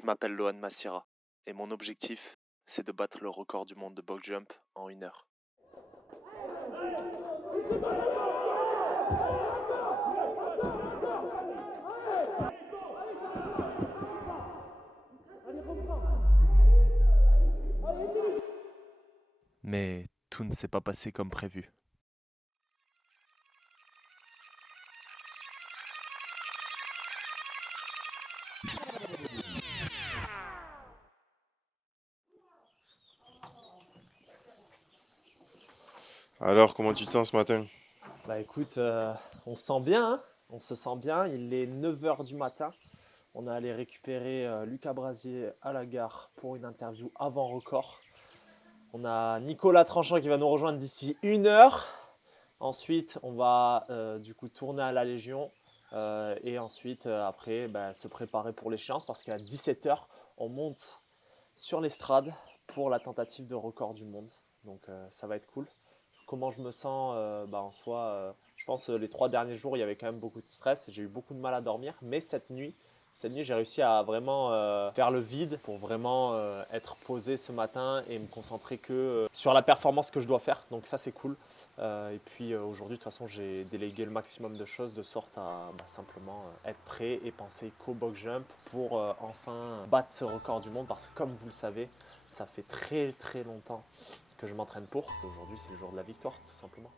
Je m'appelle Lohan Massira et mon objectif, c'est de battre le record du monde de box jump en 1 heure. Mais tout ne s'est pas passé comme prévu. Alors, comment tu te sens ce matin? Bah écoute, on se sent bien, hein, on se sent bien. Il est 9 h du matin. On est allé récupérer Lucas Brasier à la gare pour une interview avant record. On a Nicolas Tranchant qui va nous rejoindre d'ici 1 heure. Ensuite, on va du coup tourner à la Légion et ensuite, après, se préparer pour l'échéance parce qu'à 17 h, on monte sur l'estrade pour la tentative de record du monde. Donc ça va être cool. Comment je me sens en soi, je pense les 3 derniers jours, il y avait quand même beaucoup de stress. J'ai eu beaucoup de mal à dormir. Mais cette nuit, j'ai réussi à vraiment faire le vide pour vraiment être posé ce matin et me concentrer que sur la performance que je dois faire. Donc ça, c'est cool. Et puis aujourd'hui, de toute façon, j'ai délégué le maximum de choses de sorte à simplement être prêt et penser qu'au box jump pour enfin battre ce record du monde. Parce que comme vous le savez, ça fait très très longtemps que je m'entraîne pour. Aujourd'hui, c'est le jour de la victoire, tout simplement.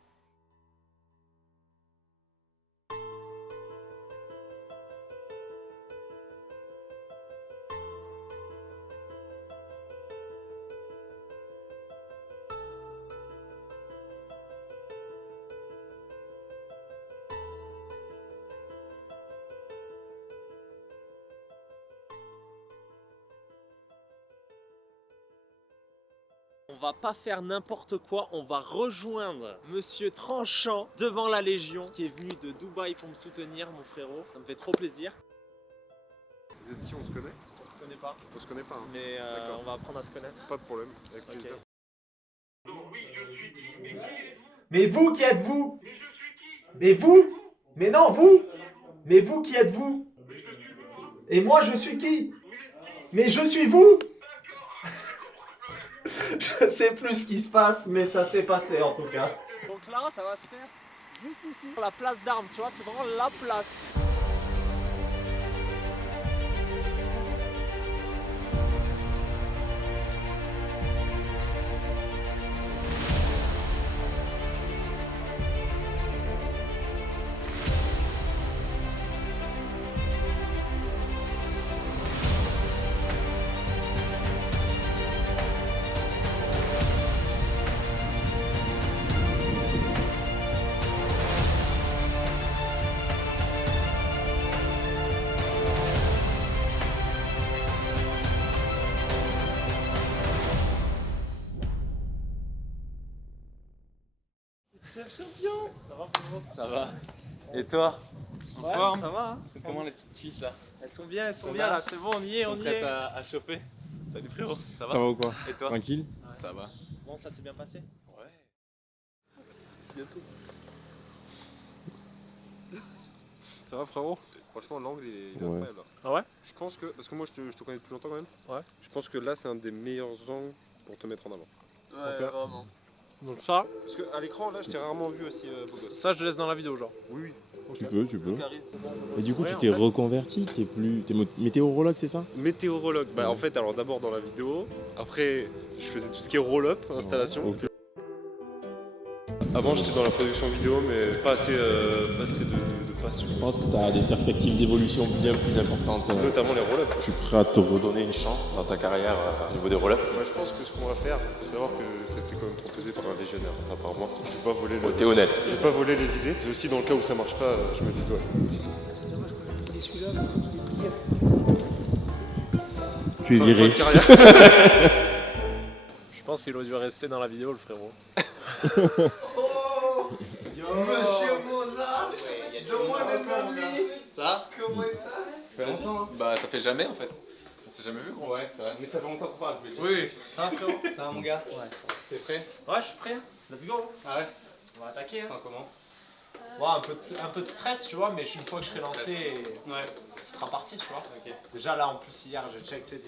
On va pas faire n'importe quoi, on va rejoindre Monsieur Tranchant devant la Légion qui est venu de Dubaï pour me soutenir, mon frérot. Ça me fait trop plaisir. Vous êtes qui, on se connaît? On se connaît pas, On se connaît pas, hein. mais on va apprendre à se connaître. Pas de problème, avec Ok. plaisir. Mais vous qui êtes-vous? Mais vous? Mais non, vous? Mais vous qui êtes-vous? Et moi je suis qui? Mais je suis vous? Je sais plus ce qui se passe, mais ça s'est passé en tout cas. Donc là, ça va se faire juste ici, la place d'armes, tu vois, c'est vraiment la place. C'est le champion. Ça va, frérot? Ça va. Et toi? En Ouais, forme? ça va. Hein. C'est comment les petites cuisses là? Elles sont bien, Elles sont bien là. là, c'est bon, on y est, on y Prêtes est. à chauffer? Salut frérot, ça va? Ça va ou quoi? Et toi? Tranquille? Ça va. Bon, ça s'est bien passé. Ouais. Bientôt. Ça va, frérot? Franchement, l'angle il est Ouais. incroyable. Là. Ah ouais? Je pense que, parce que moi je te connais depuis longtemps quand même. Ouais. Je pense que là c'est un des meilleurs angles pour te mettre en avant. Ouais, Ok. vraiment. Donc ça, Parce qu'à l'écran là, je t'ai rarement vu aussi beau gosse. ça je le laisse dans la vidéo genre. Oui, oui. Tu peux. Charisme. Et du coup, Ouais, tu en t'es fait. reconverti, t'es météorologue, c'est ça? Météorologue. Bah en fait, alors d'abord dans la vidéo, après je faisais tout ce qui est roll-up, installation. Ok. Avant j'étais dans la production vidéo, mais pas assez de passion. Je pense que tu as des perspectives d'évolution bien plus importantes. Notamment les roll-up. Je suis prêt à te redonner une chance dans ta carrière au niveau des roll-up. Moi je pense que ce qu'on va faire, il faut savoir que c'était quand même proposé par un légionnaire, enfin par moi. Je vais pas voler Oh, t'es honnête. J'ai pas volé les idées. Et aussi dans le cas où ça marche pas, je me dis toi. Tu es Fin viré. de carrière. Je pense qu'il aurait dû rester dans la vidéo le frérot. Monsieur Mozart, donne-moi des permis. Ça? Comment est-ce? Ça fait longtemps, hein? Bah ça fait jamais en fait. On s'est jamais vu gros. Ouais, c'est vrai. Mais ça fait longtemps qu'on parle. Oui. Ça va frérot? Ça va mon gars? Ouais. T'es prêt? Ouais, je suis prêt. Let's go. Ah ouais? On va attaquer. Tu sens comment? Ouais, un peu de stress, tu vois, mais une fois que je serai lancé, ce sera parti, tu vois. Déjà là, en plus, hier, j'ai check, tu sais,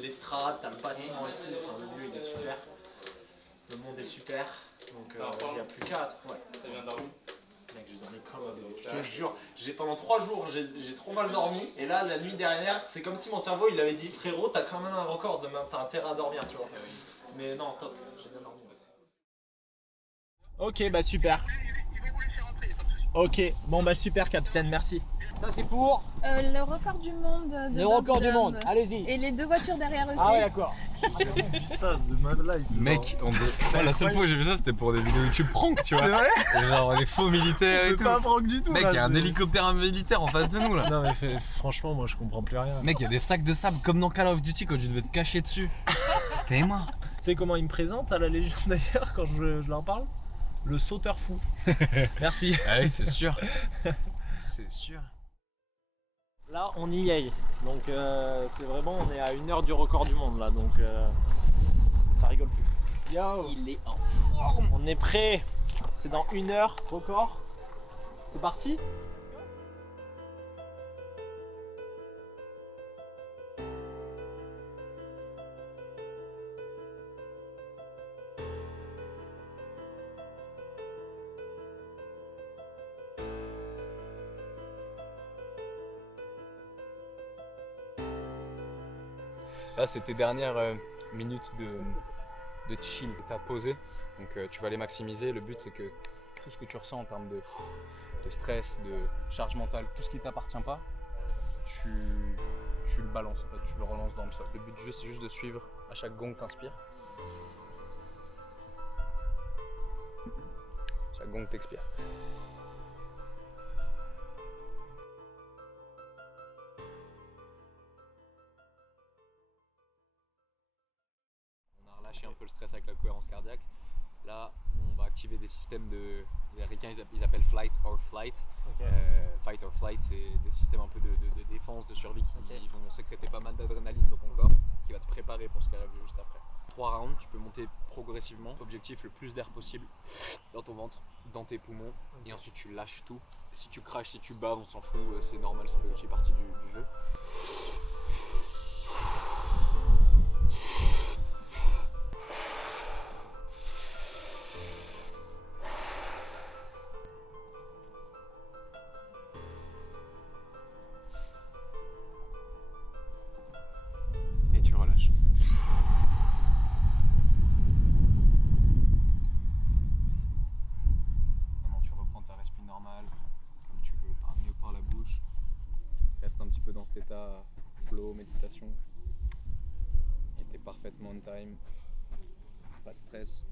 l'estrade, t'as le bâtiment et tout, enfin, le lieu il est super. Le monde est super, donc il n'y a plus qu'à. Ouais. T'as bien dormi? Mec, j'ai dormi comme un bébé. Je te jure, pendant 3 jours, j'ai trop mal dormi. Et là, la nuit dernière, c'est comme si mon cerveau il avait dit frérot, t'as quand même un record demain, t'as intérêt à dormir, tu vois. Mais non, top, j'ai bien dormi. Ok, bah super. Ok, bon bah super, capitaine, merci. Ça c'est pour Le record du monde de le record du Bob monde. Jump. Allez-y. Et les 2 voitures derrière aussi. Ah ouais, d'accord. Ça, de ma life. Mec, la seule fois que j'ai vu ça, c'était pour des vidéos YouTube prank, tu vois. C'est vrai? Et genre des faux militaires et tout. Pas prank du tout. Mec, il y a un hélicoptère militaire en face de nous là. Non, mais franchement, moi je comprends plus rien. Mec, il y a des sacs de sable comme dans Call of Duty quand tu devais te cacher dessus. T'es moi. Tu sais comment ils me présentent à la Légion d'ailleurs quand je leur parle? Le sauteur fou. Merci. Ah oui, c'est sûr. C'est sûr. Là, on y est. Donc, c'est vraiment, on est à 1 heure du record du monde là. Donc, ça rigole plus. Yo, il est en forme. On est prêt. C'est dans 1 heure, record. C'est parti. Là, c'est tes dernières minutes de chill que tu as posé. Donc, tu vas les maximiser. Le but, c'est que tout ce que tu ressens en termes de stress, de charge mentale, tout ce qui ne t'appartient pas, tu le balances, en fait, tu le relances dans le sol. Le but du jeu, c'est juste de suivre à chaque gong que t'inspires. Chaque gong que t'expires. Relâcher un peu le stress avec la cohérence cardiaque. Là, on va activer des systèmes de... Les Américains, ils appellent Fight or Flight. Okay. Fight or Flight, c'est des systèmes un peu de défense, de survie qui vont sécréter pas mal d'adrénaline dans ton corps, qui va te préparer pour ce qui arrive juste après. 3 rounds, tu peux monter progressivement. Objectif, le plus d'air possible dans ton ventre, dans tes poumons. Et ensuite, tu lâches tout. Si tu craches, si tu baves, on s'en fout, c'est normal, ça fait aussi partie du jeu. Dans cet état flow, méditation, et t'es parfaitement on time, pas de stress,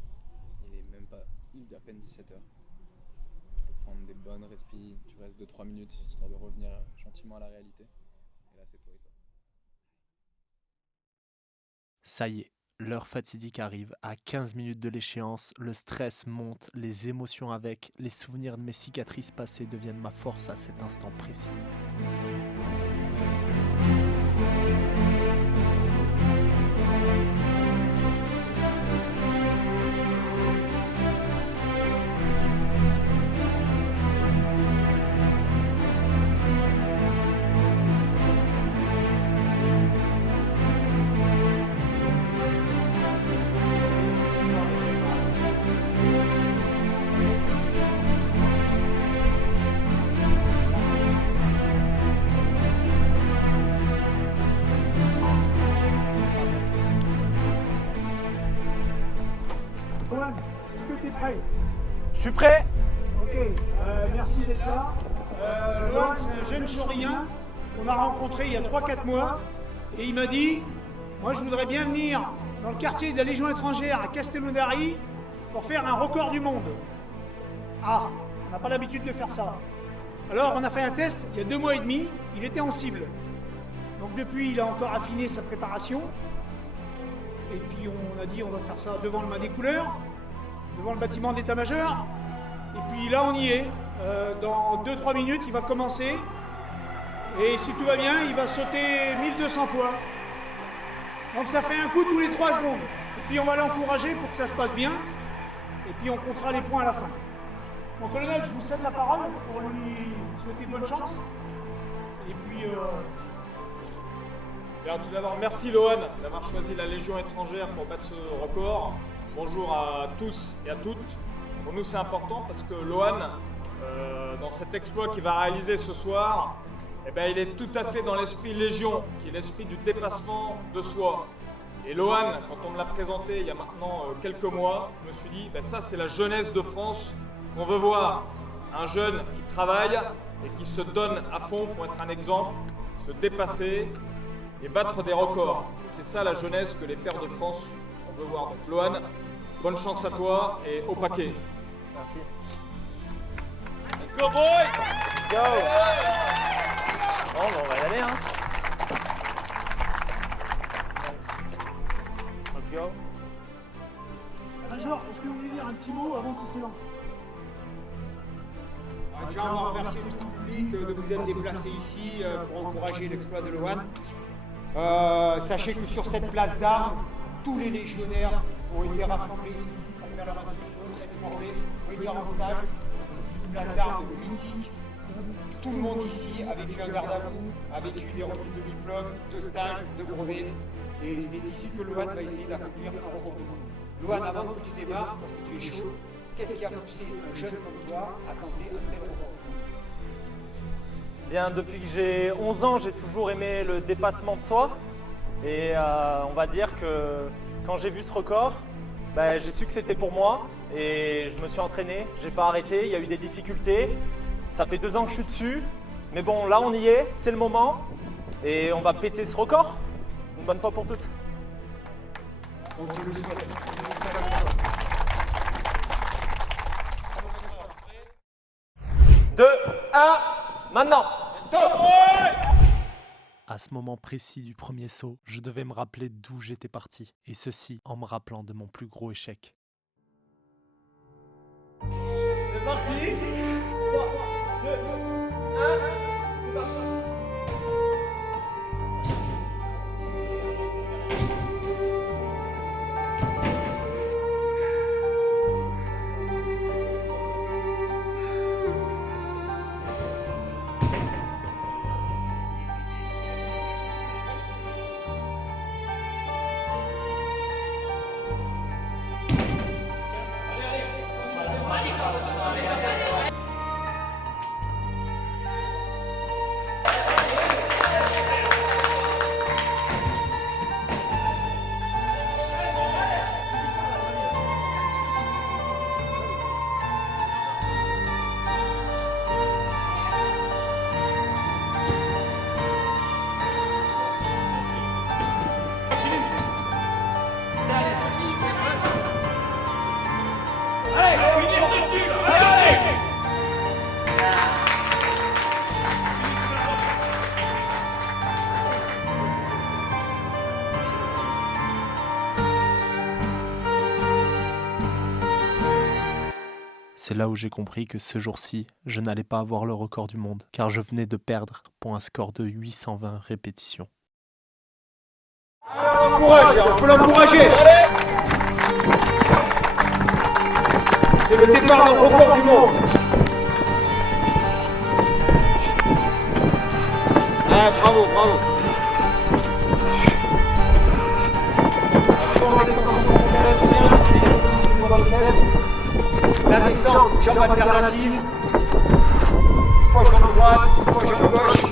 il est à peine 17h. Tu peux prendre des bonnes respires, tu restes 2-3 minutes histoire de revenir gentiment à la réalité, et là c'est toi et toi. Ça y est, l'heure fatidique arrive. À 15 minutes de l'échéance, le stress monte, les émotions avec, les souvenirs de mes cicatrices passées deviennent ma force à cet instant précis. Est-ce que tu es prêt? Je suis prêt. Ok, merci d'être là. Loan, c'est un jeune Chorien qu'on a rencontré il y a 3-4 mois et il m'a dit, moi je voudrais bien venir dans le quartier de la Légion étrangère à Castellodari pour faire un record du monde. Ah, on n'a pas l'habitude de faire ça. Alors on a fait un test il y a 2 mois et demi, il était en cible. Donc depuis il a encore affiné sa préparation. Et puis on a dit on va faire ça devant le mât des couleurs, devant le bâtiment d'état-major. Et puis là on y est. Dans 2-3 minutes il va commencer. Et si tout va bien, il va sauter 1200 fois. Donc ça fait un coup tous les 3 secondes. Et puis on va l'encourager pour que ça se passe bien. Et puis on comptera les points à la fin. Mon colonel, je vous cède la parole pour lui souhaiter bonne chance. Et puis... Bien, tout d'abord, merci Lohan d'avoir choisi la Légion étrangère pour battre ce record. Bonjour à tous et à toutes. Pour nous, c'est important parce que Lohan, dans cet exploit qu'il va réaliser ce soir, eh ben, il est tout à fait dans l'esprit Légion, qui est l'esprit du dépassement de soi. Et Lohan, quand on me l'a présenté il y a maintenant quelques mois, je me suis dit, ben, ça c'est la jeunesse de France qu'on veut voir. Un jeune qui travaille et qui se donne à fond pour être un exemple, se dépasser et battre des records. C'est ça la jeunesse que les pères de France on veut voir. Donc Lohan, bonne chance à toi et au paquet. Merci. Let's go boy! Let's go! Bon, on va y aller, hein. Let's go. Major, est-ce que vous voulez dire un petit mot avant qu'il s'élance? Déjà, on va remercier tout le public de vous être déplacé ici pour encourager l'exploit de Lohan. Sachez que sur cette place d'armes, tous les légionnaires ont été rassemblés ici pour faire leur instruction, être formés, venir en stage. C'est une place d'armes mythique. Tout le monde ici a vécu un garde à vous, a vécu des remises de diplômes, de stages, de brevets. Et c'est ici que Lohan va essayer d'accomplir un record du monde. Lohan, avant que tu démarres, parce que tu es chaud, qu'est-ce qui a poussé un jeune comme toi à tenter un tel record? Bien, depuis que j'ai 11 ans, j'ai toujours aimé le dépassement de soi. Et on va dire que quand j'ai vu ce record, ben, j'ai su que c'était pour moi. Et je me suis entraîné, j'ai pas arrêté, il y a eu des difficultés. Ça fait 2 ans que je suis dessus. Mais bon, là on y est, c'est le moment. Et on va péter ce record. Une bonne fois pour toutes. On te le souhaite. 2, 1, maintenant! À ce moment précis du premier saut, je devais me rappeler d'où j'étais parti, et ceci en me rappelant de mon plus gros échec. C'est parti! 3, 2, 1, c'est parti! C'est là où j'ai compris que ce jour-ci, je n'allais pas avoir le record du monde, car je venais de perdre pour un score de 820 répétitions. On peut l'encourager. C'est le départ d'un record du monde. Ah, bravo, bravo. Attention à l'extension complète, la descente, jambe alternative. Une fois jambe droite, une fois jambe gauche.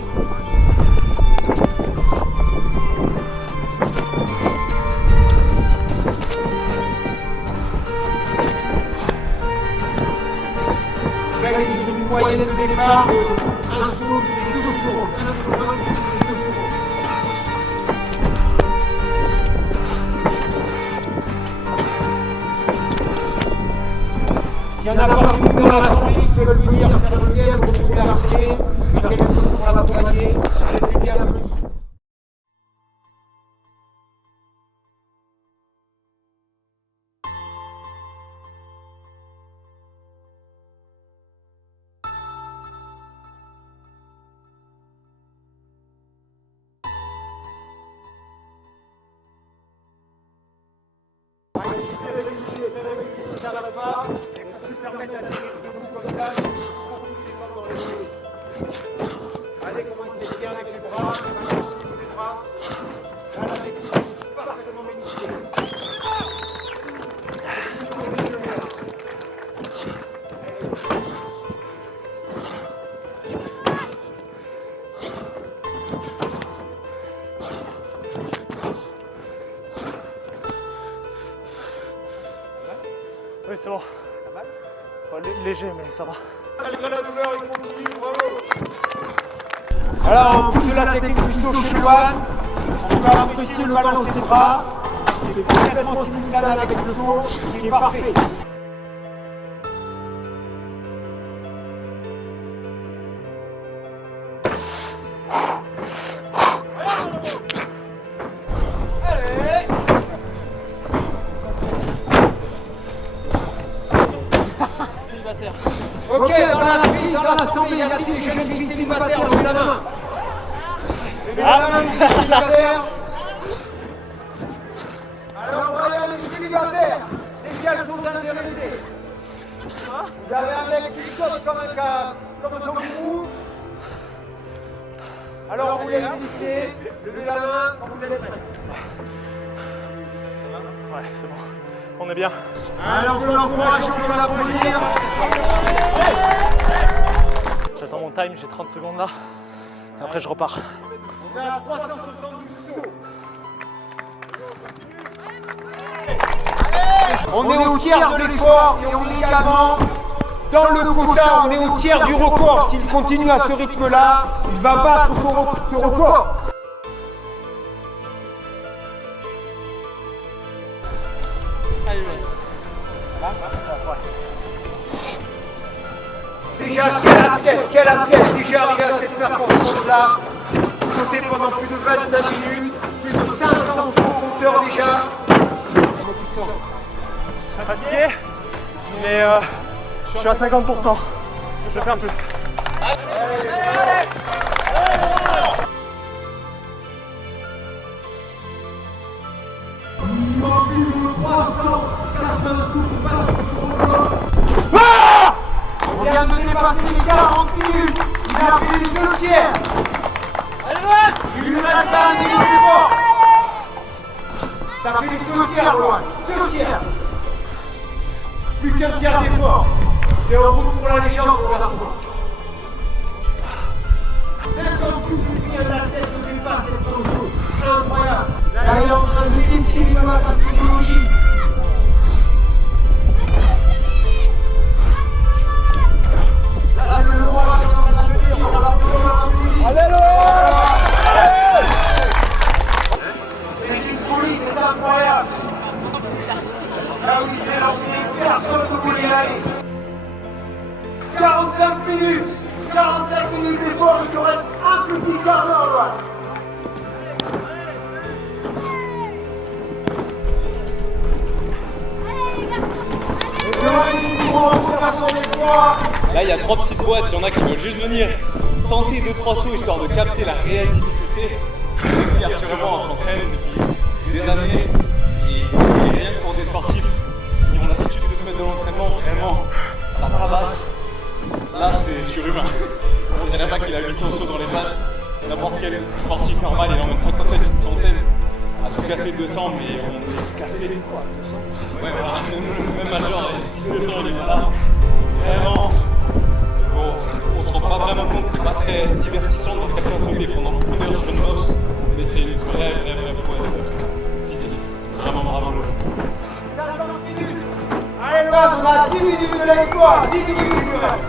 Une moyenne de départ de 1 saut toutes les 2 secondes. 1 saut toutes les 2 secondes. S'il y en a parmi vous dans l'assemblée qui veulent venir faire le lien pour trouver la clé, faire quelque chose pour l'accompagner, c'est bienvenu. Ça va pas, et pour se permettre d'atterrir debout comme ça, beaucoup de défense dans les genoux. Allez, commencez bien avec les bras, balance au niveau des bras. Là, la technique est parfaitement maîtrisée. Oui, c'est bon. Léger, mais ça va. Malgré la douleur, il continue, bravo. Alors, en plus de la technique du saut chez Loan, on peut apprécier le ballon de ses bras. C'est complètement simultané avec le saut, qui est parfait. Ok, dans l'assemblée, y a-t-il des jeunes filles célibataires? Levez la main. Levez la main, les filles célibataires. Alors, voilà les célibataires. Les gars sont intéressés. Vous avez un mec qui saute comme un kangourou. Alors, vous laissez décider. Levez la main quand vous êtes prêts. Ouais, c'est bon. On est bien. Alors, on peut l'encourager, on peut l'applaudir. J'attends mon time, j'ai 30 secondes là. Et après, je repars. On est à 372 sauts. On est au tiers de l'effort et on est également dans le quota, on est au tiers du record. S'il continue à ce rythme-là, il va battre ce record. Déjà, quel athlète déjà arrivé à cette performance-là, sauté pendant plus de 25 minutes, plus de 500 sauts compteurs déjà. Fatigué, mais je suis à 50%. Je vais faire plus. Il manque plus de 380 sauts pour battre son record. On vient de dépasser les 40 minutes. Il a fait les 2 tiers. Il lui reste un niveau d'effort. T'as fait les 2 tiers, Loan. 2 tiers. Plus qu'un tiers d'effort. Et en route pour la légende, mon garçon. Même quand tout est bien, la tête ne fait pas cette sauce. Incroyable. Là, il est en train de décrire la physiologie. Là, c'est le moral qui est en train de venir. On l'applaudit. Allez, c'est une folie, c'est incroyable. Là où il s'est lancé, personne ne voulait y aller. 45 minutes. 45 minutes d'effort, il te reste un petit quart d'heure, Loan. Là, il y a 3 petites boîtes, il y en a qui veulent juste venir tenter 2-3 sauts histoire de capter la réelle difficulté. Arthur on s'entraîne depuis des années et rien que pour des sportifs qui ont l'habitude de se mettre de l'entraînement, vraiment, ça tabasse. Là, c'est surhumain. On dirait pas qu'il a 800 sauts dans les pattes. N'importe quel sportif normal, il en met une cinquantaine, une centaine. À tout casser 200, mais on est cassé. Ouais, voilà, même major, 200, il est pas là. Vraiment. Bon, on se rend pas vraiment compte, c'est pas très divertissant de voir quelqu'un sauter pendant beaucoup d'heures sur une box, mais c'est une vraie prouesse physique. Vraiment bravo. 50 minutes. Allez, Loan, on a 10 minutes de l'espoir, 10 minutes de rêve.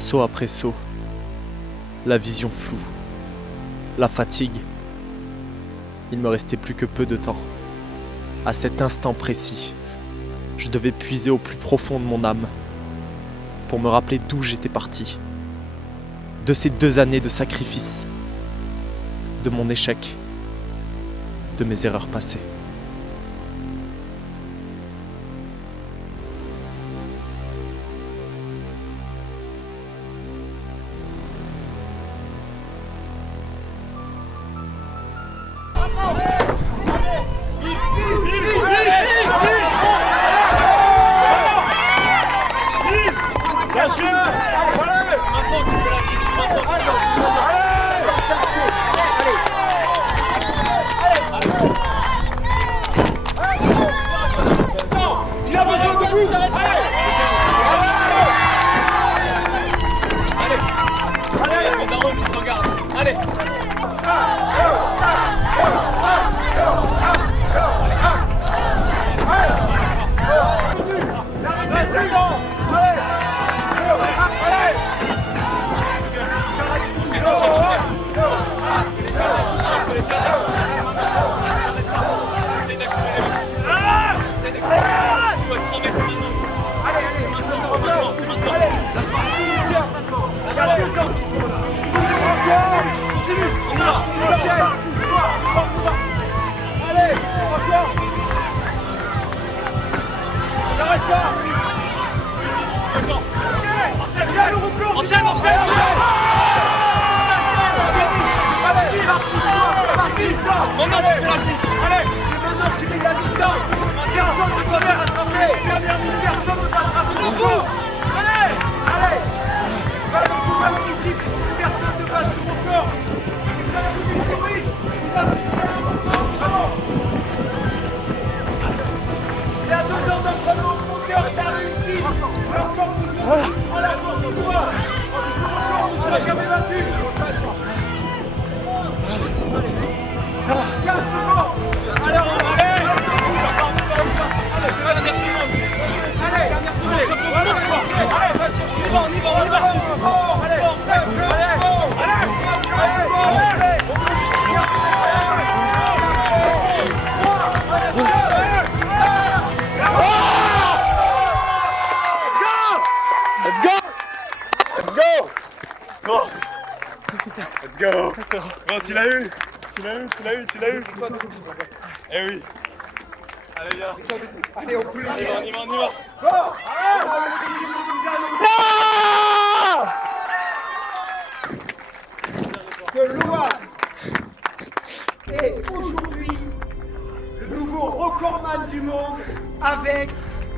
Saut après saut, la vision floue, la fatigue. Il me restait plus que peu de temps. À cet instant précis, je devais puiser au plus profond de mon âme pour me rappeler d'où j'étais parti, de ces 2 années de sacrifice, de mon échec, de mes erreurs passées. Bon, tu l'as eu. Eh oui. Allez, viens. Allez, on coule. On y va. Que Loan est aujourd'hui le nouveau recordman du monde avec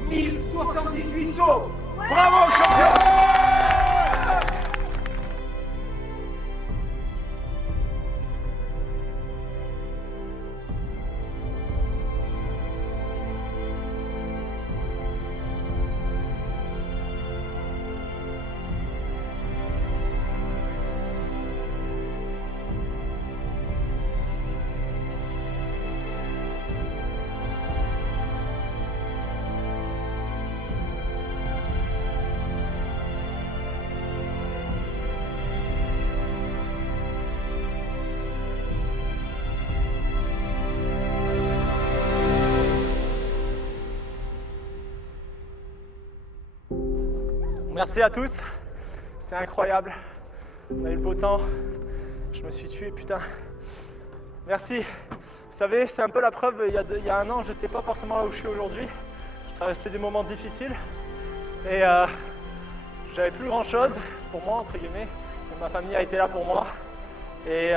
1078 sauts. Bravo, champion! Merci à tous, c'est incroyable. On a eu le beau temps, je me suis tué, putain. Merci. Vous savez, c'est un peu la preuve, il y a 1 an, j'étais pas forcément là où je suis aujourd'hui. Je traversais des moments difficiles et j'avais plus grand chose pour moi, entre guillemets. Et ma famille a été là pour moi. Et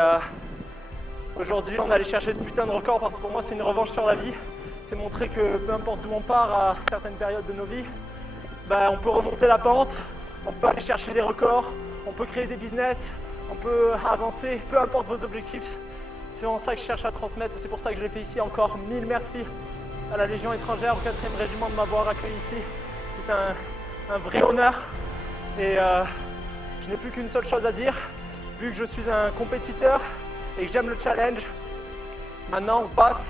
aujourd'hui, on est allé chercher ce putain de record parce que pour moi, c'est une revanche sur la vie. C'est montrer que peu importe d'où on part à certaines périodes de nos vies, on peut remonter la pente, on peut aller chercher des records, on peut créer des business, on peut avancer, peu importe vos objectifs. C'est vraiment ça que je cherche à transmettre et c'est pour ça que je l'ai fait ici. Encore 1000 merci à la Légion étrangère, au 4e régiment de m'avoir accueilli ici. C'est un vrai honneur et je n'ai plus qu'une seule chose à dire. Vu que je suis un compétiteur et que j'aime le challenge, maintenant on passe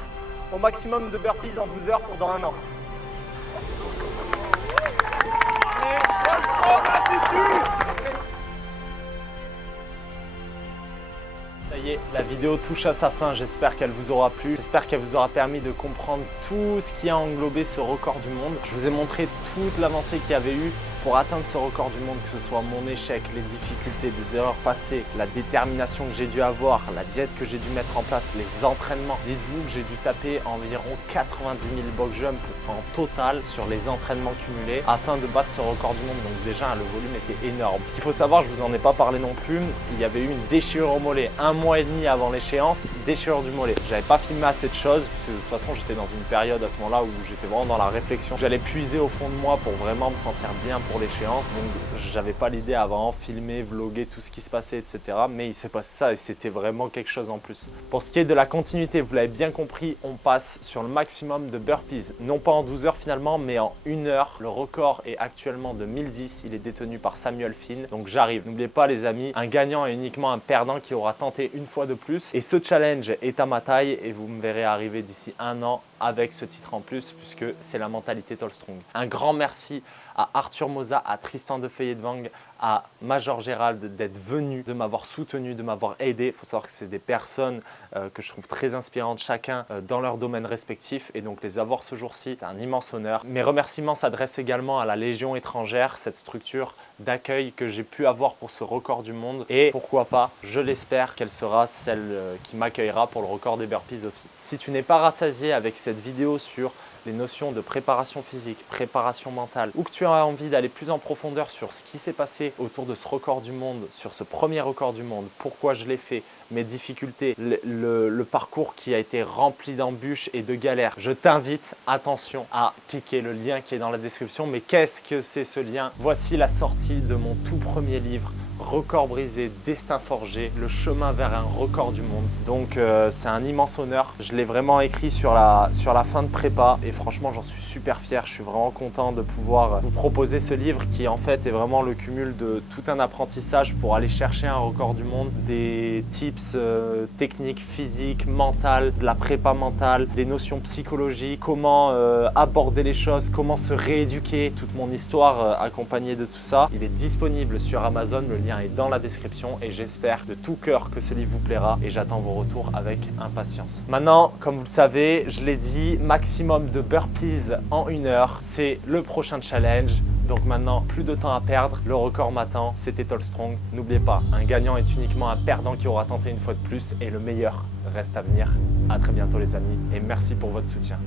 au maximum de burpees en 12 heures pendant 1 an. Attitude! La vidéo touche à sa fin, j'espère qu'elle vous aura plu. J'espère qu'elle vous aura permis de comprendre tout ce qui a englobé ce record du monde. Je vous ai montré toute l'avancée qu'il y avait eu pour atteindre ce record du monde, que ce soit mon échec, les difficultés, des erreurs passées, la détermination que j'ai dû avoir, la diète que j'ai dû mettre en place, les entraînements. Dites-vous que j'ai dû taper environ 90 000 box jumps en total sur les entraînements cumulés afin de battre ce record du monde. Donc déjà, le volume était énorme. Ce qu'il faut savoir, je vous en ai pas parlé non plus, il y avait eu une déchirure au mollet 1 mois et demi avant l'échéance, déchirure du mollet. J'avais pas filmé assez de choses parce que de toute façon, j'étais dans une période à ce moment-là où j'étais vraiment dans la réflexion. J'allais puiser au fond de moi pour vraiment me sentir bien pour l'échéance, donc j'avais pas l'idée à vraiment filmer, vlogger tout ce qui se passait, etc. Mais il s'est passé ça et c'était vraiment quelque chose en plus. Pour ce qui est de la continuité, vous l'avez bien compris, on passe sur le maximum de burpees, non pas en 12 heures finalement, mais en 1 heure. Le record est actuellement de 1010, il est détenu par Samuel Finn, donc j'arrive. N'oubliez pas les amis, un gagnant est uniquement un perdant qui aura tenté une fois de plus, et ce challenge est à ma taille et vous me verrez arriver d'ici 1 an avec ce titre en plus, puisque c'est la mentalité Tallstrong. Un grand merci à Arthur Moza, à Tristan de Feuillet-de-Vang, à Major Gérald d'être venu, de m'avoir soutenu, de m'avoir aidé. Il faut savoir que c'est des personnes que je trouve très inspirantes chacun dans leur domaine respectif, et donc les avoir ce jour-ci, c'est un immense honneur. Mes remerciements s'adressent également à la Légion étrangère, cette structure d'accueil que j'ai pu avoir pour ce record du monde, et pourquoi pas, je l'espère qu'elle sera celle qui m'accueillera pour le record des burpees aussi. Si tu n'es pas rassasié avec cette vidéo sur les notions de préparation physique, préparation mentale, ou que tu as envie d'aller plus en profondeur sur ce qui s'est passé autour de ce record du monde, sur ce premier record du monde, pourquoi je l'ai fait, mes difficultés, le parcours qui a été rempli d'embûches et de galères, je t'invite, attention, à cliquer le lien qui est dans la description. Mais qu'est-ce que c'est ce lien? Voici la sortie de mon tout premier livre, Record brisé, destin forgé, le chemin vers un record du monde. Donc c'est un immense honneur. Je l'ai vraiment écrit sur la fin de prépa et franchement j'en suis super fier. Je suis vraiment content de pouvoir vous proposer ce livre qui en fait est vraiment le cumul de tout un apprentissage pour aller chercher un record du monde, des tips techniques, physiques, mentales, de la prépa mentale, des notions psychologiques, comment aborder les choses, comment se rééduquer, toute mon histoire accompagnée de tout ça. Il est disponible sur Amazon, le lien est dans la description et j'espère de tout cœur que ce livre vous plaira et j'attends vos retours avec impatience. Maintenant, comme vous le savez, je l'ai dit, maximum de burpees en 1 heure, c'est le prochain challenge. Donc maintenant, plus de temps à perdre, le record m'attend, c'était Tallstrong. N'oubliez pas, un gagnant est uniquement un perdant qui aura tenté une fois de plus et le meilleur reste à venir. À très bientôt les amis et merci pour votre soutien.